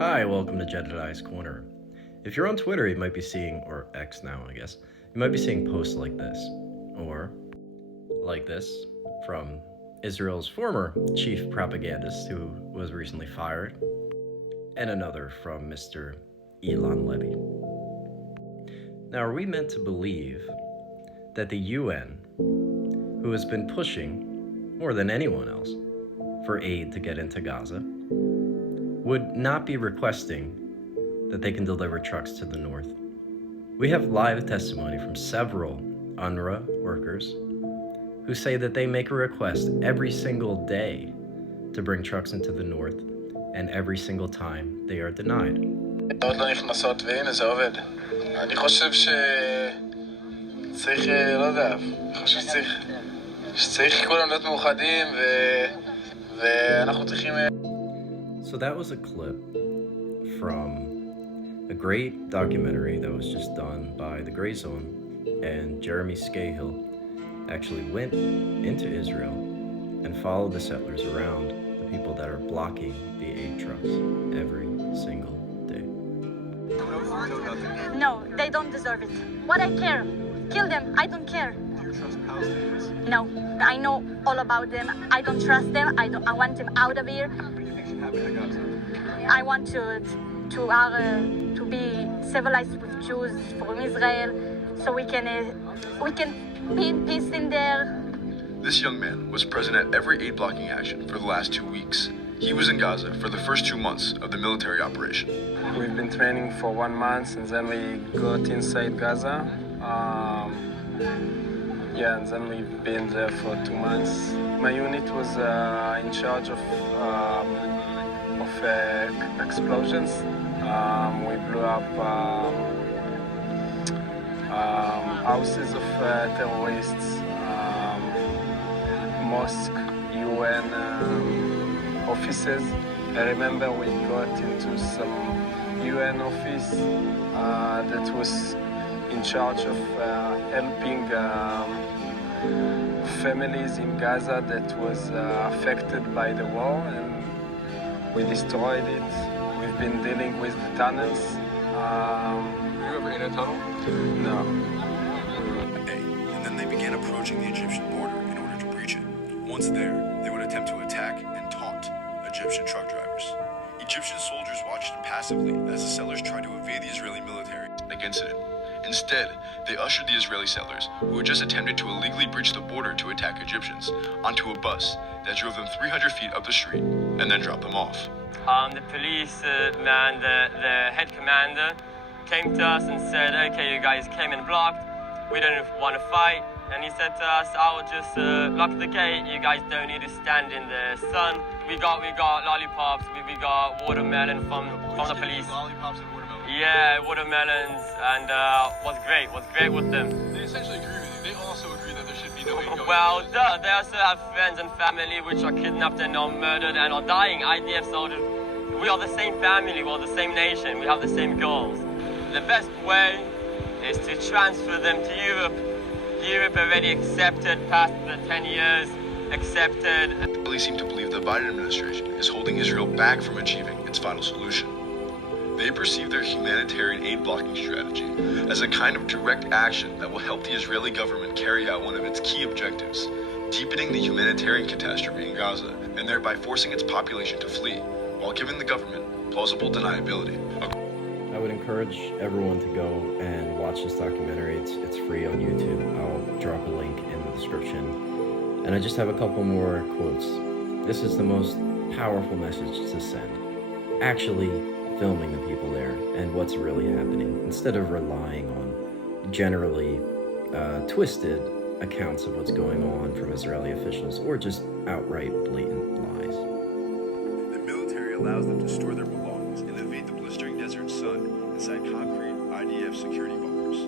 Hi, welcome to Jedediah's Corner. If you're on Twitter, you might be seeing, or X now, I guess, you might be seeing posts like this, or like this, from Israel's former chief propagandist who was recently fired, and another from Mr. Elon Levy. Now, are we meant to believe that the UN, who has been pushing more than anyone else for aid to get into Gaza, would not be requesting that they can deliver trucks to the north? We have live testimony from several UNRWA workers who say that they make a request every single day to bring trucks into the north, and every single time they are denied. עוד לא נכנסות והנה זה עובד. אני חושב שצריך, לא יודע, אני חושב שצריך כולם להיות מאוחדים ואנחנו צריכים... So that was a clip from a great documentary that was just done by the GrayZone, and Jeremy Scahill actually went into Israel and followed the settlers around, the people that are blocking the aid trucks every single day. No, they don't deserve it. What I care? Kill them. I don't care. Do you trust Palestinians? No, I know all about them. I don't trust them. I want them out of here. What do you think should happen to Gaza? I want to be civilized with Jews from Israel, so we can be in peace in there. This young man was present at every aid blocking action for the last 2 weeks. He was in Gaza for the first 2 months of the military operation. We've been training for 1 month and then we got inside Gaza. And then we've been there for 2 months. My unit was in charge of explosions. We blew up houses of terrorists, mosque, UN offices. I remember we got into some UN office that was in charge of helping families in Gaza that was affected by the war, and we destroyed it. We've been dealing with the tunnels. Were you ever in a tunnel? No. And then they began approaching the Egyptian border in order to breach it. Once there, they would attempt to attack and taunt Egyptian truck drivers. Egyptian soldiers watched passively as the settlers tried to evade the Israeli military. Against it. Instead, they ushered the Israeli settlers, who had just attempted to illegally breach the border to attack Egyptians, onto a bus that drove them 300 feet up the street and then dropped them off. The police man, the head commander, came to us and said, okay, you guys came and blocked, we don't want to fight. And he said to us, I'll just lock the gate, you guys don't need to stand in the sun. We got lollipops, we got watermelon from the police. Lollipops and watermelon. Yeah, watermelons, and was great with them. They essentially agree with you. They also agree that there should be no aid going Well, into they also have friends and family which are kidnapped and are murdered and are dying. IDF soldiers, we are the same family, we are the same nation, we have the same goals. The best way is to transfer them to Europe. Europe already accepted, past the 10 years, accepted. They really seem to believe the Biden administration is holding Israel back from achieving its final solution. They perceive their humanitarian aid blocking strategy as a kind of direct action that will help the Israeli government carry out one of its key objectives, deepening the humanitarian catastrophe in Gaza and thereby forcing its population to flee, while giving the government plausible deniability. I would encourage everyone to go and watch this documentary. It's free on YouTube. I'll drop a link in the description. And I just have a couple more quotes. This is the most powerful message to send. Actually filming the people there and what's really happening, instead of relying on generally twisted accounts of what's going on from Israeli officials, or just outright blatant lies. The military allows them to store their belongings and evade the blistering desert sun inside concrete IDF security bunkers.